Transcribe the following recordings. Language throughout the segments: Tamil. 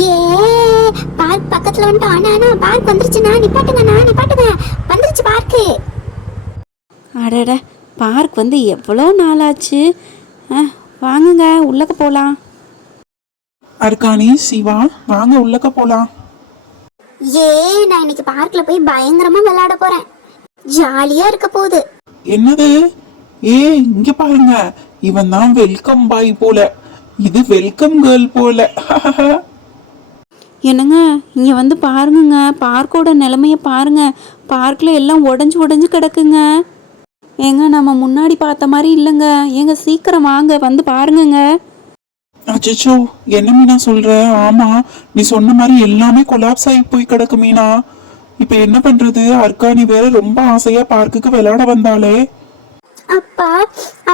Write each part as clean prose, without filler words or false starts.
ஏ பார்க் பக்கத்துல வந்துட்டோம். அண்ணா பார்க் வந்துருச்சுண்ணா, நிப்பாட்டுங்கண்ணா நிப்பாட்டுங்க, வந்துருச்சு பார்க்கு. அடட, பார்க் வந்து எவ்வளோ நாளாச்சு. வாங்குங்க, உள்ளக்க போகலாம். அர்க்காணி, சிவா, வாங்க உள்ளக்க போலாம். ஏ நான் இன்னைக்கு பார்க்ல போய் பயங்கரமா விளையாட போறேன். ஜாலியா இருக்க போகுது. என்னது? இங்க பாருங்க, இவன் தான் வெல்கம் பாய் போல, இது வெல்கம் கேர்ள் போல. என்னங்க, இங்கே வந்து பாருங்கங்க, பார்க்கோட நிலைமைய பாருங்க. பார்க்கில் எல்லாம் உடஞ்சு கிடக்குங்க. ஏங்க, நம்ம முன்னாடி பார்த்த மாதிரி இல்லைங்க. ஏங்க சீக்கிரம் வாங்க, வந்து பாருங்கங்க. அச்சோ, என்ன மீனா சொல்ற? ஆமா, நீ சொன்ன மாதிரி எல்லாமே கொலாப்ஸ் ஆகி போய் கிடக்கு மீனா. இப்ப என்ன பண்றது? அர்க்காணி வேற ரொம்ப ஆசையா பார்க்குக்கு விளையாட வந்தாலே. அப்பா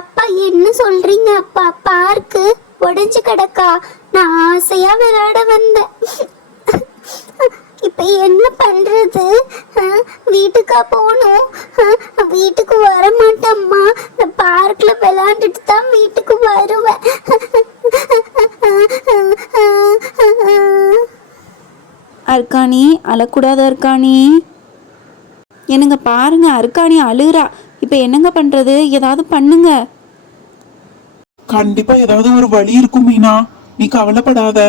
அப்பா என்ன சொல்றீங்க அப்பா? பார்க்கு உடைஞ்சு கிடக்கா? நான் ஆசையா விளையாட வந்தேன். இப்ப என்ன பண்றது? வீட்டுக்கா போகணும்? வீட்டுக்கு வர மாட்டேம்மா. நான் பார்க்ல விளையாண்டுட்டு தான் வீட்டுக்கு வருவேன். அர்க்காணி, அழக்கூடாது அர்க்காணி. என்னங்க பாருங்க, அர்க்காணி அழுகிறா. இப்போ என்னங்க பண்றது? ஏதாவது பண்ணுங்க. கண்டிப்பா ஏதாவது ஒரு வழி இருக்கும் மீனா, நீ கவலைப்படாத.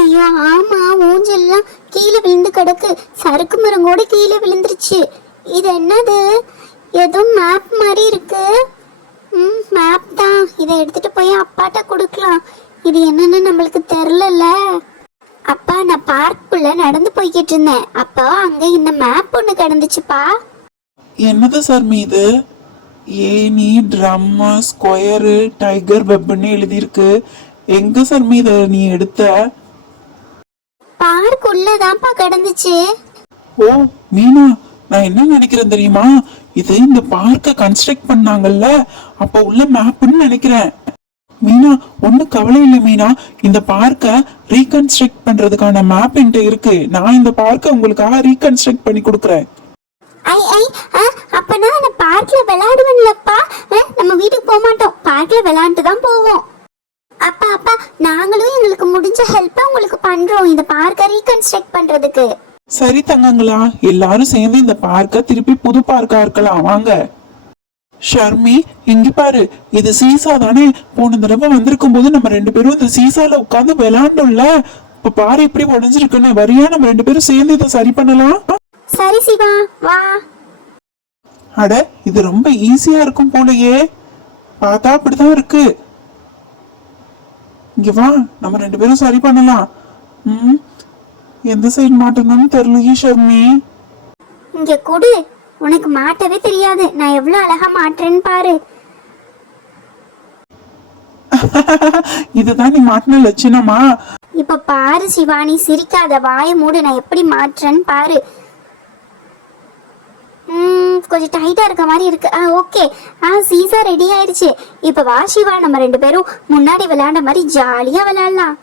ஐயோ ஆமா, ஊஞ்சல்லாம் கீழே விழுந்து கிடக்கு. சறுக்கு மரம் கூட கீழே விழுந்துருச்சு. இது என்னது? ஏதோ மேப் மாதிரி இருக்கு. மேப் தான். இதை எடுத்துட்டு போய் அப்பாட்ட கொடுக்கலாம். இது என்னன்னு நம்மளுக்கு தெரிலல. அப்பா, நான் பார்க்குள்ள நடந்து போய்கிட்டு இருந்தேன். அப்போ அங்க இந்த மேப் ஒண்ணு கிடந்துச்சுப்பா. என்னது சார் மீது? ஏனி, ட்ரம், ஸ்கொயரு, டைகர் வெப்னு எழுதியிருக்கு. எங்க சார் மீது நீ எடுத்த? பார்க் உள்ளதான்ப்பா கிடந்துச்சு. ஓ மீனா, நான் என்ன நினைக்கிறேன் தெரியுமா? இது இந்த பார்க்க கன்ஸ்ட்ரக்ட் பண்ணாங்கல்ல, அப்ப உள்ள மேப்னு நினைக்கிறேன். மீனா, ஒன்னும் கவலை இல்லை மீனா. இந்த பார்க்க ரீகன்ஸ்ட்ரக்ட் பண்றதுக்கான மேப் என்கிட்ட இருக்கு. நான் இந்த பார்க்க உங்களுக்காக ரீகன்ஸ்ட்ரக்ட் பண்ணி கொடுக்குறேன். ஐ ஐ அப்பனா நான் பார்க்ல விளையாடுவேன்லப்பா. நம்ம வீட்டுக்கு போக மாட்டோம், பார்க்ல விளையாண்டு தான் போவோம். அப்பா அப்பா, நாங்களும் எங்களுக்கு முடிஞ்ச ஹெல்ப்பை உங்களுக்கு பண்றோம் இந்த பார்க்கை ரீகன்ஸ்ட்ரக்ட் பண்றதுக்கு. சரி தங்கங்களா, எல்லாரும் சேர்ந்து இந்த பார்க்க திருப்பி புது பார்க்கா இருக்கலாம். வாங்க. ஷர்மி, இங்க பாரு, இது சீசா தானே? போன தடவை வந்திருக்கும் போது நம்ம ரெண்டு பேரும் இந்த சீசால உட்காந்து விளையாண்டோம்ல. இப்ப பாரு இப்படி உடஞ்சிருக்குன்னு. வரியா, நம்ம ரெண்டு பேரும் சேர்ந்து இதை சரி பண்ணலாம். சரி சிவா, வா. அட, இது ரொம்ப ஈஸியா இருக்கும் போலயே. பார்த்தா அப்படிதான் இருக்கு. இங்க வா, நம்ம ரெண்டு பேரும் சரி பண்ணலாம். எந்த சைடு மாட்டணும்னு தெரியலையே ஷர்மி. இங்க கொடு, உனக்கு மாட்டவே தெரியாது. நான் எவ்வளவு அழகா மாட்டேன்னு பாரு. இதுதான் நீ மாட்டின லட்சணமா? இப்ப பாரு சிவா, நீ சிரிக்காத, வாய மூடு. நான் எப்படி மாற்றேன்னு பாரு. கொஞ்சம் டைட்டா இருக்க மாதிரி இருக்கு. ஓகே, சீசா ரெடி ஆயிடுச்சு. இப்ப வா சிவா, நம்ம ரெண்டு பேரும் முன்னாடி விளையாண்ட மாதிரி ஜாலியா விளையாடலாம்.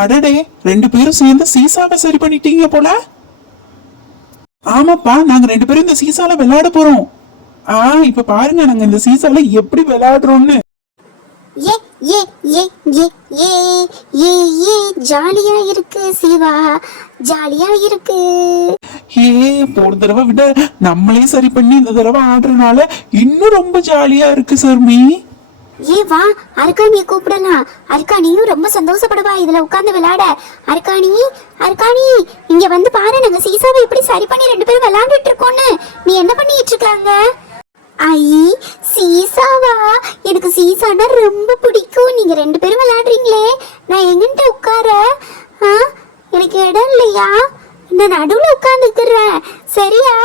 அடடே, ரெண்டு பேரும் சேர்ந்து சீசாவை சரி பண்ணிட்டீங்க போல. ஆமாப்பா, நாங்க ரெண்டு பேரும் இந்த சீசால விளையாட போறோம். இப்ப பாருங்க, நாங்க இந்த சீசால எப்படி விளையாடுறோம்னு. ஏ ஏ ஏ ஏ ஏ ஏ ஏ ஜாலியா இருக்கு சிவா, ஜாலியா இருக்கு. போன தடவை விட நம்மளே சரி பண்ணி இந்த தடவை ஆடுறதுனால இன்னும் ரொம்ப ஜாலியா இருக்கு சர்மி. வா, அர்க்காணியை கூப்பிடலாம். அர்க்காணியும் ரொம்ப சந்தோஷப்படுவா இதுல உட்கார்ந்து விளையாட. அர்க்காணி, அர்க்காணி, இங்க வந்து பாரு, நாங்க சீசாவை எப்படி சரி பண்ணி ரெண்டு பேரும் விளையாண்டுட்டு இருக்கோம்னு. நீ என்ன பண்ணிட்டு இருக்காங்க? ஐ, சீசாவா? எனக்கு சீசானா ரொம்ப பிடிக்கும். நீங்க ரெண்டு பேரும் விளையாடுறீங்களே, நான் எங்கிட்ட உட்கார? எனக்கு இடம் இல்லையா? நான் நடுவுல உட்கார்ந்துக்கிறேன், சரியா?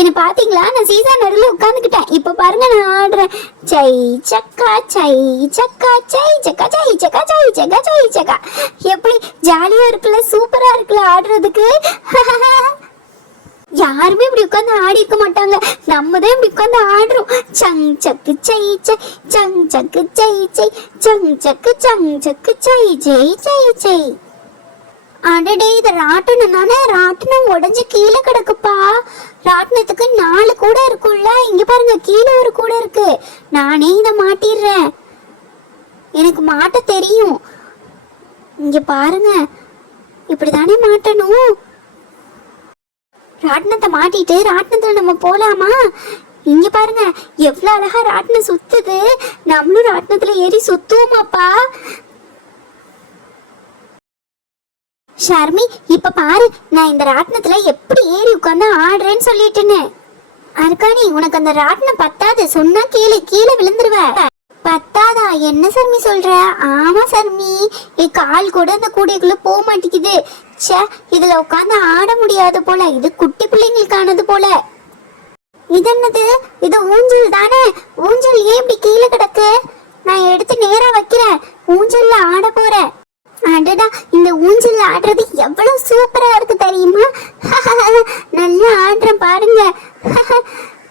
என்ன பாத்தீங்களா? நான் சீசா நடுவுல உட்கார்ந்துக்கிட்டேன். இப்ப பாருங்க, நான் ஆடுறேன். சை சக்கா சை சக்கா சை சக்கா சை சக்கா சை சக்கா சை சக்கா. எப்படி ஜாலியா இருக்குல்ல, சூப்பரா இருக்குல்ல ஆடுறதுக்கு. யாருமே இப்படி உட்காந்து ஆடி இருக்க மாட்டாங்க, நம்ம தான் இப்படி உட்காந்து ஆடுறோம். சங் சக்கு சை சை, சங் சக்கு சை சை, சங் சக்கு சங் சக்கு சை சை சை சை. அடடே, இது ராட்டனம் தானே? ராட்டனம் உடஞ்சு கீழே கிடக்குப்பா. ராட்டனத்துக்கு 4 கூட இருக்கும்ல. இங்க பாருங்க, கீழே ஒரு கூட இருக்கு. நானே இதை மாட்டிடுறேன், எனக்கு மாட்ட தெரியும். இங்க பாருங்க, இப்படிதானே மாட்டணும். ராட்டினத்தை மாட்டிட்டு ராட்டினத்துல நம்ம போலாமா? இங்க பாருங்க எவ்வளவு அழகா ராட்டினம் சுத்துது. நம்மளும் ராட்டினத்துல ஏறி சுத்துவோமாப்பா? ஷர்மி, இப்ப பாரு, நான் இந்த ராட்டினத்துல எப்படி ஏறி உட்கார்ந்து ஆடுறேன்னு சொல்லிட்டுன்னு. அர்க்காணி, உனக்கு அந்த ராட்டினம் பத்தாது, சொன்னா கேளு, கீழே விழுந்துருவ. பத்தாதா? என்ன சர்மி சொல்ற? ஆமா சர்மி, என் கால் கூட அந்த கூடைக்குள்ள போக மாட்டேங்குது. ச்சே, இதுல உட்கார்ந்து ஆட முடியாது போல, இது குட்டி பிள்ளைங்களுக்கானது போல. இது என்னது? இது ஊஞ்சல் தானே? ஊஞ்சல் ஏன் இப்படி கீழே கிடக்கு? நான் எடுத்து நேரா வைக்கிறேன், ஊஞ்சல்ல ஆட போறேன். அடடா, இந்த ஊஞ்சல்ல ஆடுறது எவ்வளவு சூப்பரா இருக்கு தெரியுமா? நல்லா ஆடுறேன் பாருங்க.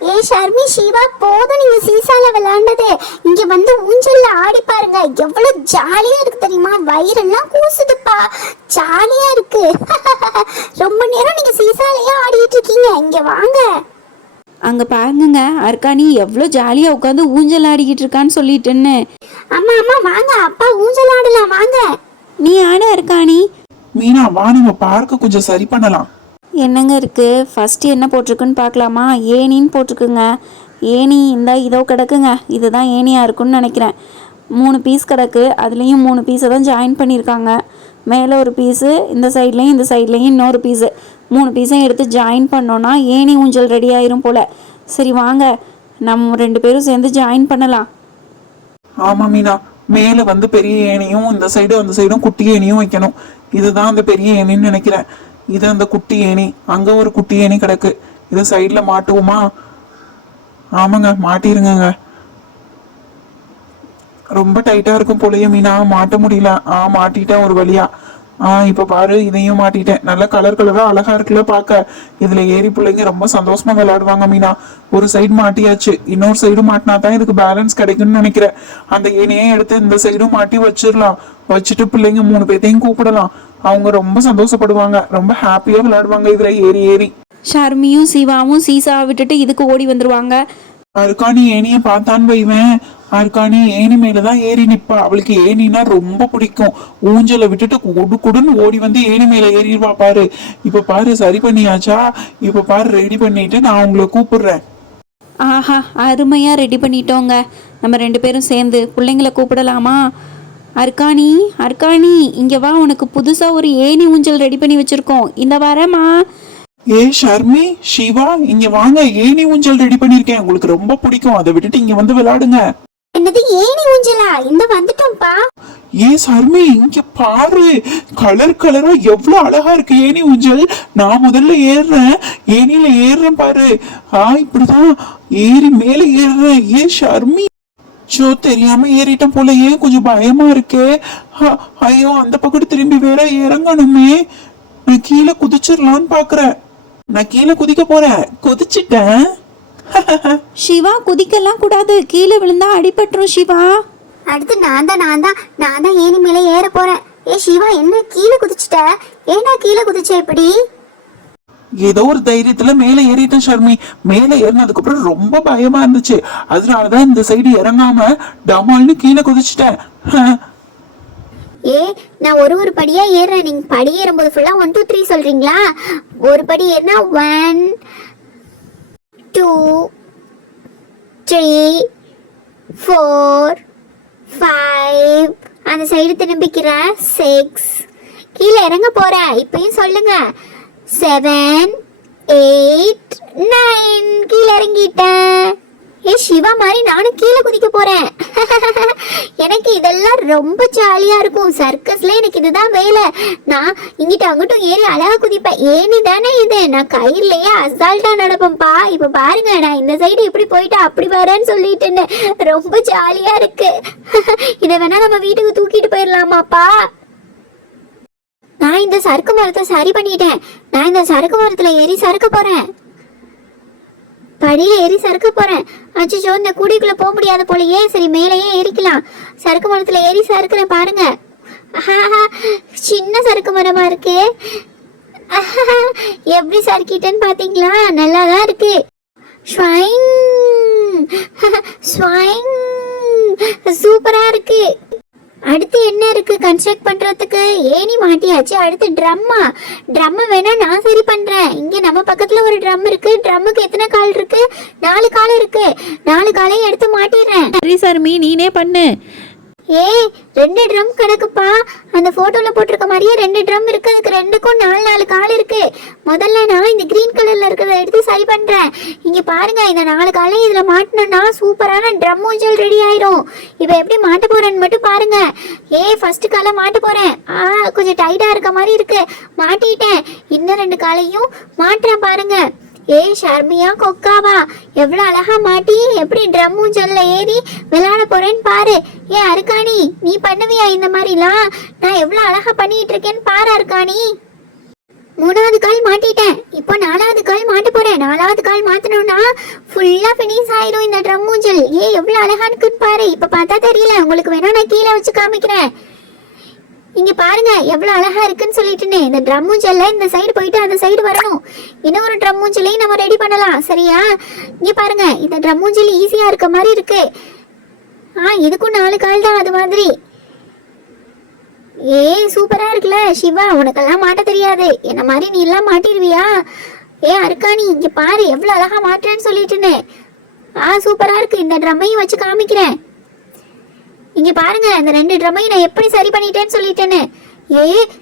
ஏ ஷர்மி, சிவா, போதும் நீங்க சீசால விளையாண்டது. இங்க வந்து ஊஞ்சல்ல ஆடி பாருங்க, எவ்வளவு ஜாலியா இருக்கு தெரியுமா? வயிறெல்லாம் கூசுதுப்பா, ஜாலியா இருக்கு. ரொம்ப நேரம் நீங்க சீசாலையே ஆடிட்டு இருக்கீங்க, இங்க வாங்க. அங்கே பாருங்கங்க, அர்க்காணி எவ்வளோ ஜாலியாக உட்காந்து ஊஞ்சல் ஆடிக்கிட்டு இருக்கான்னு சொல்லிட்டுன்னு. அம்மா அம்மா வாங்க, அப்பா ஊஞ்சல் ஆடலாம் வாங்க. நீ ஆட அர்க்காணி. மீனா வா, நம்ம பார்க்க கொஞ்சம் சரி பண்ணலாம். என்னங்க இருக்குது, ஃபஸ்ட்டு என்ன போட்டிருக்குன்னு பார்க்கலாமா? ஏனின்னு போட்டிருக்குங்க. ஏனி இந்த இதோ கிடக்குங்க, இதுதான் ஏனியாக இருக்குன்னு நினைக்கிறேன். 3 பீஸ் கிடக்கு, அதுலேயும் 3 பீஸை தான் ஜாயின் பண்ணியிருக்காங்க. மேலே ஒரு பீஸு, இந்த சைட்லேயும் இந்த சைட்லேயும் இன்னொரு பீஸு, 3 பீஸையும் எடுத்து ஜாயின் பண்ணோன்னா ஏனி ஊஞ்சல் ரெடி ஆயிரும் போல். சரி வாங்க, நம்ம 2 பேரும் சேர்ந்து ஜாயின் பண்ணலாம். ஆமா மீனா, மேல வந்து பெரிய ஏணியும் இந்த சைடும் அந்த சைடும் குட்டி ஏணியும் வைக்கணும். இதுதான் அந்த பெரிய ஏணின்னு நினைக்கிறேன். இது அந்த குட்டி ஏணி, அங்க ஒரு குட்டி ஏணி கிடக்கு. இது சைட்ல மாட்டுவோமா? ஆமாங்க, மாட்டிருங்க. ரொம்ப டைட்டா இருக்கும் போலயே மீனா, மாட்ட முடியல. மாட்டிட்டேன் ஒரு வழியா. இப்ப பாரு, இதையும் மாட்டிட்டேன். நல்ல கலர் கலரா அழகா இருக்குல்ல பாக்க. இதுல ஏறி பிள்ளைங்க ரொம்ப சந்தோஷமா விளையாடுவாங்க மீனா. ஒரு சைடு மாட்டியாச்சு, இன்னொரு சைடு மாட்டினா தான் இதுக்கு பேலன்ஸ் கிடைக்கும்னு நினைக்கிறேன். அந்த ஏனையே எடுத்து இந்த சைடும் மாட்டி வச்சிடலாம். வச்சுட்டு பிள்ளைங்க 3 பேர்த்தையும் கூப்பிடலாம். அவங்க ரொம்ப சந்தோஷப்படுவாங்க, ரொம்ப ஹாப்பியா விளையாடுவாங்க இதுல ஏறி ஏறி. ஷர்மியும் சிவாவும் சீசாவை விட்டுட்டு இதுக்கு ஓடி வந்துருவாங்க. அர்க்காணி ஏனிய பார்த்தான்னு வைவேன், அர்க்காணி ஏனி மேலதான் ஏறி நிப்பா. அவளுக்கு ஏனினா ரொம்ப பிடிக்கும். ஊஞ்சலை விட்டுட்டு குடுன்னு ஓடி வந்து ஏனி மேல ஏறிடுவா பாரு. இப்ப பாரு, சரி பண்ணியாச்சா? இப்ப பாரு, ரெடி பண்ணிட்டு நான் உங்களை கூப்பிடுறேன். ஆஹா, அருமையாக ரெடி பண்ணிட்டோங்க. நம்ம 2 பேரும் சேர்ந்து பிள்ளைங்களை கூப்பிடலாமா? அர்க்காணி, அர்க்காணி இங்கே வா, உனக்கு புதுசாக ஒரு ஏனி ஊஞ்சல் ரெடி பண்ணி வச்சுருக்கோம், இந்த வரேம்மா. ஏ ஷர்மி, சிவா, இங்க வாங்க, ஏனி ஊஞ்சல் ரெடி பண்ணிருக்கேன். உங்களுக்கு ரொம்ப பிடிக்கும், அதை விட்டுட்டு இங்க வந்து விளையாடுங்க. என்னது ஏனி ஊஞ்சலா? இந்த வந்துட்டோம்ப்பா. ஏ ஷர்மி, இங்க பாரு, கலர் கலரா எவ்வளவு அழகா இருக்கு ஏனி ஊஞ்சல். நான் முதல்ல ஏறுறேன், ஏனியில ஏறுறேன் பாரு. இப்படிதான் ஏறி மேல ஏறுறேன். ஏ ஷர்மி, தெரியாம ஏறிட்டேன் போலயே, கொஞ்சம் பயமா இருக்கே. ஐயோ, அந்த பக்கத்து திரும்பி வேற இறங்கணுமே. நான் கீழே குதிச்சிடலான்னு பாக்குறேன். நான் கீழே குதிக்க போறேன், குதிச்சிட்டேன். சிவா, குதிக்கலாம் கூடாது, கீழே விழுந்தா அடிபட்டுரும் சிவா. அடுத்து நான் தான் ஏனி மேல ஏற போறேன். ஏ சிவா, என்ன கீழே குதிச்சிட்ட? ஏன்னா கீழே குதிச்ச? எப்படி? ஏதோ ஒரு தைரியத்துல மேல ஏறிட்டேன் ஷர்மி. மேல ஏறினதுக்கு அப்புறம் ரொம்ப பயமா இருந்துச்சு, அதனாலதான் இந்த சைடு இறங்காம டமால்னு கீழே குதிச்சிட்டேன். நான் ஒரு படியா ஏறுறேன். நீங்க படி ஏறும்போது ஃபுல்லா 1 2 3 சொல்றீங்களா? ஒரு படி ஏறினா 1 2 3 4 5, அந்த சைடு திரும்பிக்கிறேன் 6, கீழே இறங்க போறேன். இப்பயும் சொல்லுங்க 7 8 9, கீழே இறங்கிட்டேன். ஏ சிவா மாதிரி நானும் கீழே குதிக்க போறேன். எனக்கு இதெல்லாம் ரொம்ப ஜாலியா இருக்கும். சர்க்கஸ்ல எனக்கு இதுதான் வேலை. நான் இங்கிட்ட அங்கிட்டும் ஏறி அழகா குதிப்பேன். ஏனி தானே இது, நான் கயிறுலயே அசால்ட்டா நடப்பேன்ப்பா. இப்ப பாருங்க, நான் இந்த சைடு இப்படி போயிட்டு அப்படி வரேன்னு சொல்லிட்டுன்னு ரொம்ப ஜாலியா இருக்கு. இதை வேணா நம்ம வீட்டுக்கு தூக்கிட்டு போயிடலாமாப்பா? நான் இந்த சறுக்கு மரத்தை சரி பண்ணிட்டேன். நான் இந்த சறுக்கு மரத்துல ஏறி சறுக்க போறேன். படியில ஏறி சறுக்க போறேன். அச்சோ, இந்த கூடைக்குள்ள போக முடியாது போலயே. சரி, மேலேயே ஏறிக்கலாம். சறுக்கு மரத்துல ஏறி சறுக்குறேன் பாருங்க. சின்ன சறுக்கு மரமா இருக்கு. எப்படி சறுக்கிட்டேன்னு பாத்தீங்களா? நல்லாதான் இருக்கு. சூப்பரா இருக்கு. அடுத்து என்ன இருக்கு? இருக்கு கன்ஸ்ட்ரக்ட் பண்றதுக்கு. ஏணி மாட்டியாச்சு, அடுத்து ட்ரம்ம வேணா நான் சரி பண்றேன். இங்க நம்ம பக்கத்துல ஒரு ட்ரம் இருக்கு. ட்ரம்முக்கு எத்தனை கால் இருக்கு? 4 கால் இருக்கு. 4 காலையும் எடுத்து மாட்டிடுறேன். சரி சர்மி, நீனே பண்ணு. ஏய் 2 ட்ரம் கிடக்குப்பா. அந்த போட்டோல போட்டிருக்க மாதிரியே 2 ட்ரம் இருக்கு. அதுக்கு 2க்கும் 4 கால் இருக்கு. முதல்ல நான் இந்த கிரீன் கலர்ல இருக்கிறத எடுத்து சரி பண்றேன். இங்க பாருங்க, இந்த 4 காலையும் இதுல மாட்டினோம்னா சூப்பரான ட்ரம் ஊஞ்சல் ரெடி ஆயிரும். இப்போ எப்படி மாட்ட போறேன்னு மட்டும் பாருங்க. ஃபர்ஸ்ட் காலை மாட்ட போறேன். கொஞ்சம் டைட்டா இருக்க மாதிரி இருக்கு. மாட்டிட்டேன். இன்னும் 2 காலையும் மாட்டுறேன் பாருங்க. ஷர்மியா கொக்காவா, எவ்வளவு அழகா மாட்டி எப்படி ட்ரம் ஊஞ்சல்ல ஏறி விளையாட போறேன்னு பாரு. அருக்காணி, நீ பண்ணுவியா இந்த மாதிரிலாம்? நான் எவ்வளவு அழகா பண்ணிட்டு இருக்கேன்னு பாரு அருக்காணி. 3வது கால் மாட்டிட்டேன். இப்போ 4வது கால் மாட்ட போறேன். 4வது கால் மாத்தணும்னா ஃபுல்லா ஃபினிஷ் ஆயிடும் இந்த ட்ரம் ஊஞ்சல். எவ்வளவு அழகா இருக்குன்னு பாரு. இப்ப பார்த்தா தெரியல, உங்களுக்கு வேணா நான் கீழே வச்சு காமிக்கிறேன். இங்க பாருங்க எவ்வளவு அழகா இருக்குன்னு சொல்லிட்டுனே. இந்த ட்ரம் ஊஞ்சல்ல இந்த சைடு போயிட்டு அந்த சைடு வரணும். இன்னொரு ட்ரம் ஊஞ்சலையும் நம்ம ரெடி பண்ணலாம், சரியா? இங்க பாருங்க, இந்த ட்ரம் ஊஞ்சல் ஈஸியா இருக்க மாதிரி இருக்கு. இதுக்கும் 4 கால் தான் அது மாதிரி. சூப்பரா இருக்குல்ல சிவா. உனக்கெல்லாம் மாட்ட தெரியாது, என்ன மாதிரி நீ எல்லாம் மாட்டிடுவியா? அருக்காணி, இங்க பாரு எவ்வளவு அழகா மாட்டுறேன்னு சொல்லிட்டுனே. சூப்பரா இருக்கு. இந்த ட்ரம்மையும் வச்சு காமிக்கிறேன். இங்க பாருங்க, இந்த 2 ட்ரம்மையும் நான் எப்படி சரி பண்ணிட்டேன்னு சொல்லிட்டேன்னு.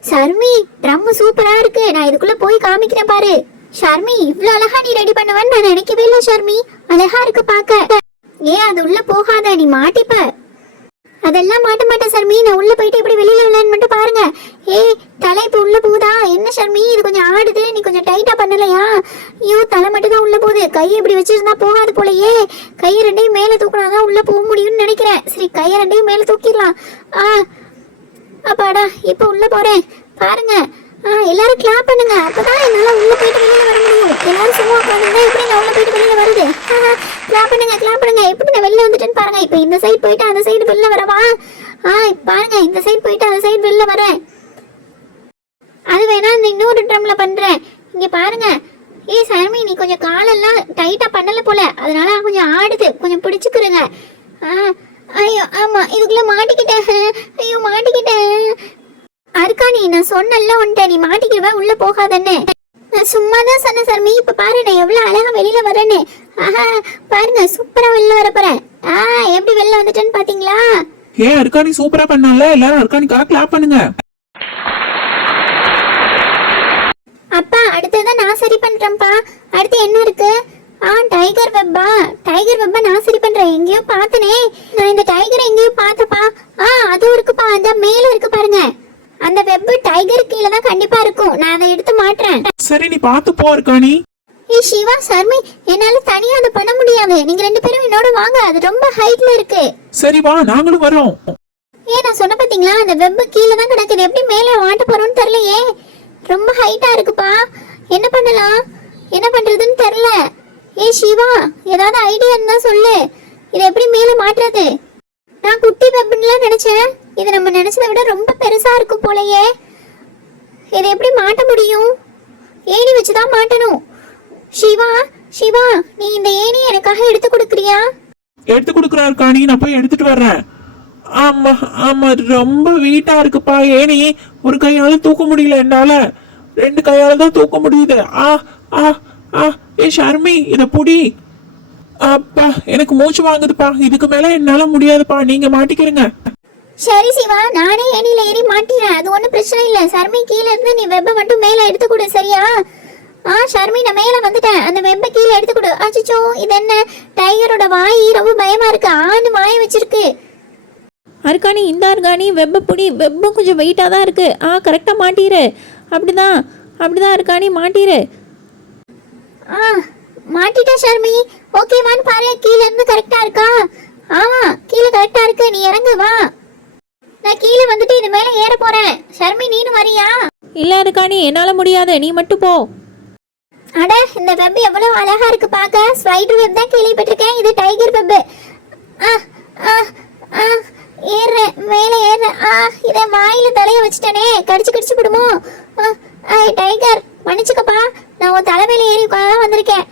ஷர்மி, ட்ரம் சூப்பரா இருக்கு. நான் இதுக்குள்ள போய் காமிக்கிறேன் பாரு. ஷர்மி, இவ்வளவு அழகா நீ ரெடி பண்ணுவேன்னு நான் நினைக்கவே இல்லை ஷர்மி. அழகா இருக்கு பாக்க. அது உள்ள போகாத, நீ மாட்டிப்ப. அதெல்லாம் மாட்ட மாட்டேன் ஷர்மி. நான் உள்ள போயிட்டு எப்படி வெளியில விளையான்னு மட்டும் பாருங்க. தலை இப்ப உள்ள போகுதா என்ன ஷர்மி? இது கொஞ்சம் ஆடுது, நீ கொஞ்சம் டைட்டா பண்ணலையா? தலை மட்டும் தான் உள்ள போகுது. கையை இப்படி வச்சிருந்தா போகாது போலயே. கையை 2யும் மேல தூக்கினாதான் உள்ள போக முடியும்னு நினைக்கிறேன். சரி, கையை 2யும் மேல தூக்கிடலாம். அப்பாடா, இப்ப உள்ள போறேன் பாருங்க. எல்லாரும் கிளாப் பண்ணுங்க, அப்பதான் என்னால உள்ள போயிட்டு வெளியில வர முடியும். எல்லாரும் சும்மா உட்காந்துருந்தா எப்படி நான் உள்ள போயிட்டு வெளியில வருது? கிளாப் பண்ணுங்க, கிளாப் பண்ணுங்க. எப்படி நான் வெளில வந்துட்டேன்னு பாருங்க. இப்ப இந்த சைடு போயிட்டு அந்த சைடு வெளில வரவா? பாருங்க, இந்த சைடு போயிட்டு அந்த சைடு வெளில வரேன். அது வேணா இந்த இன்னொரு ட்ரம்ல பண்றேன். இங்க பாருங்க. ஷர்மி, நீ கொஞ்சம் காலெல்லாம் டைட்டா பண்ணல போல, அதனால கொஞ்சம் ஆடுது. கொஞ்சம் பிடிச்சுக்கிறங்க. ஐயோ, ஆமா, இதுக்குள்ள மாட்டிக்கிட்டேன். ஐயோ, மாட்டிக்கிட்டேன். அருக்காணி, நான் சொன்னல உன்ட்ட, நீ மாட்டிக்கிறவ உள்ள போகாதன்னு. நான் சும்மா தான் சொன்னேன் ஷர்மி. இப்ப பாரு நான் எவ்வளவு அழகா வெளியில வரேன்னு. பாருங்க, சூப்பரா வெளில வர போறேன். எப்படி வெளில வந்துட்டேன்னு பாத்தீங்களா? அருக்காணி சூப்பரா பண்ணால. எல்லாரும் அருக்காணிக்காக கிளாப் பண்ணுங்க. அப்பா, அடுத்ததான் நான் சரி பண்றேன்ப்பா. அடுத்து என்ன இருக்கு? டைகர் வெப்பா. டைகர் வெப்பா நான் சரி பண்றேன். எங்கேயோ பார்த்தனே நான் இந்த டைகரை, எங்கேயோ பார்த்தப்பா. அதுவும் இருக்குப்பா, அந்த மேல இருக்கு பாருங்க. அந்த வெப் டைகர் கீழே தான் கண்டிப்பா இருக்கும். நான் அதை எடுத்து மாட்டுறேன். சரி, நீ பார்த்து போ அருக்காணி. சிவா, ஷர்மி, என்னால தனியா அதை பண்ண முடியாது. நீங்க 2 பேரும் என்னோட வாங்க. அது ரொம்ப ஹைட்ல இருக்கு. சரி வா, நாங்களும் வரோம். நான் சொன்ன பாத்தீங்களா, அந்த வெப் கீழே தான் கிடக்குது. எப்படி மேல மாட்ட போறோம்னு தெரியலையே. ரொம்ப ஹைட்டா இருக்குப்பா. என்ன பண்ணலாம், என்ன பண்றதுன்னு தெரியல. சிவா, ஏதாவது ஐடியா இருந்தா சொல்லு. இதை எப்படி மேல மாட்டுறது? நான் குட்டி வெப்லாம் நினைச்சேன். இது நம்ம நினைச்சதை விட ரொம்ப பெருசா இருக்கும் போலயே. இதை எப்படி மாட்ட முடியும்? ஏணி வச்சுதான் மாட்டணும். சிவா, நீ இந்த ஏணி எனக்காக எடுத்து கொடுக்குறியா? எடுத்து கொடுக்குறாரு காணி, நான் போய் எடுத்துட்டு வர்றேன். ஆமா ஆமா, ரொம்ப வெயிட்டா இருக்குப்பா ஏணி. ஒரு கையால தூக்க முடியல என்னால. 2 கையால தான் தூக்க முடியுது. ஷர்மி, இத புடி. அப்பா, எனக்கு மூச்சு வாங்குதுப்பா. இதுக்கு மேல என்னால முடியாதுப்பா. நீங்க மாட்டிக்கிறீங்க. சரி சிவா, நானே ஏணியில ஏறி மாட்டிறேன். அது ஒன்றும் பிரச்சனை இல்லை. ஷர்மி, கீழே இருந்து நீ வெப்பை மட்டும் மேலே எடுத்து கொடு, சரியா? ஷர்மி, நான் மேலே வந்துட்டேன். அந்த வெப்பை கீழே எடுத்து கொடு. அச்சோ, இது என்ன? டைகரோட வாய் ரொம்ப பயமா இருக்கு. வாயை வச்சிருக்கு. அருக்காணி, இந்த அருக்காணி, வெப்பை பிடி. வெப்பம் கொஞ்சம் வெயிட்டாக தான் இருக்கு. கரெக்டாக மாட்டிரு. அப்படிதான் அருக்காணி, மாட்டிரு. மாட்டிட்டா ஷர்மி. ஓகேவான்னு பாரு. கீழே இருந்து கரெக்டா இருக்கா? ஆமா, கீழே கரெக்டா இருக்கு. நீ இறங்கு வா. நான் கீழே வந்துட்டு இது மேல ஏற போறேன். ஷர்மி, நீனு வரியா? இல்ல அருக்காணி, என்னால முடியாது. நீ மட்டும் போ. அட, இந்த வெப் எவ்வளவு அழகா இருக்கு பாக்க. ஸ்பைடர் வெப் தான் கேள்விப்பட்டிருக்கேன். இது டைகர் வெப். ஏறுறேன், மேலே ஏறுறேன். இதை வாயில தலைய வச்சுட்டனே. கடிச்சு விடுமோ? டைகர், மன்னிச்சுக்கப்பா. நான் உன் தலைமையில ஏறி உட்காந்து வந்திருக்கேன்.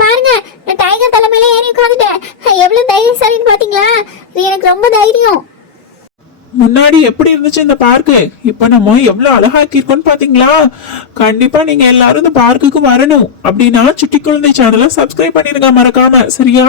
பாருங்க, நான் டைகர் தலைமையில ஏறி உட்காந்துட்டேன். எவ்வளவு தைரியசாலின்னு பாத்தீங்களா? இது எனக்கு ரொம்ப தைரியம். முன்னாடி எப்படி இருந்துச்சு இந்த பார்க்கு இப்ப நம்ம எவ்வளவு அழகாக்கிருக்கோம்னு பாத்தீங்களா? கண்டிப்பா நீங்க எல்லாரும் இந்த பார்க்குக்கு வரணும் அப்படின்னா சுட்டி குழந்தை சேனலை சப்ஸ்கிரைப் பண்ணிருங்க மறக்காம, சரியா?